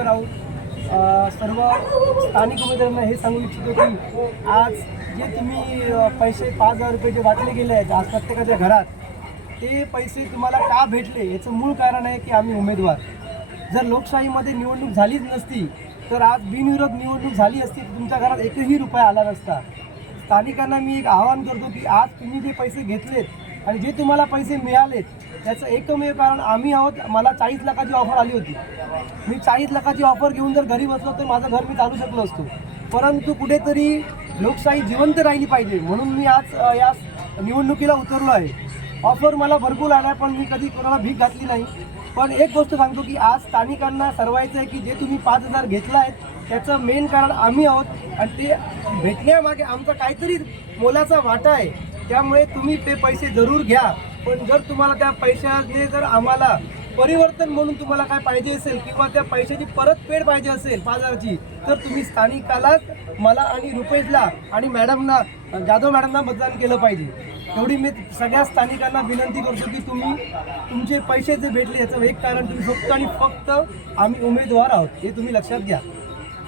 आहोत. सर्व स्थानिक उमेदवारांना हे सांगू इच्छितो की आज जे तुम्ही पैसे 5,000 रुपये जे वाटले गेले आहेत आज प्रत्येकाच्या घरात, ते पैसे तुम्हाला का भेटले याचं मूळ कारण आहे की आम्ही उमेदवार. जर लोकशाहीमध्ये निवडणूक झालीच नसती तर आज बिनविरोध निवडणूक झाली असती तर तुमच्या घरात एकही रुपया आला नसता. स्थानिकांना मी एक आवाहन करतो की आज तुम्ही जे पैसे घेतलेत आणि जे तुम्हाला पैसे मिळालेत त्याचं एकमेव कारण आम्ही आहोत. मला 40 लाखाची ऑफर आली होती. मी 40 लाखाची ऑफर घेऊन जर घरी बसलो तर माझं घर मी चालू शकलो असतो. परंतु कुठेतरी लोकशाही जिवंत राहिली पाहिजे म्हणून मी आज या निवडणुकीला उतरलो आहे. ऑफर मला भरपूर आला पण मी कधी कोणाला भीक घातली नाही. पण एक गोष्ट सांगतो की आज स्थानिकांना ठरवायचं आहे की जे तुम्ही 5,000 घेतला आहे त्याचं मेन कारण आम्ही आहोत आणि ते भेटण्यामागे आमचा काहीतरी मोलाचा वाटा आहे. त्यामुळे तुम्ही ते पैसे जरूर घ्या. पण जर तुम्हाला त्या पैशाने जर आम्हाला परिवर्तन म्हणून तुम्हाला काय पाहिजे असेल किंवा त्या पैशाची परतफेड पाहिजे असेल 5,000ची तर तुम्ही स्थानिकालाच मला आणि रुपेशला आणि मॅडमना जाधव मॅडमना मतदान केलं पाहिजे. एवढी मी सगळ्या स्थानिकांना विनंती करतो की तुम्ही तुमचे पैसे जे भेटले याचं एक कारण तुम्ही फक्त आणि फक्त आम्ही उमेदवार आहोत हे तुम्ही लक्षात घ्या.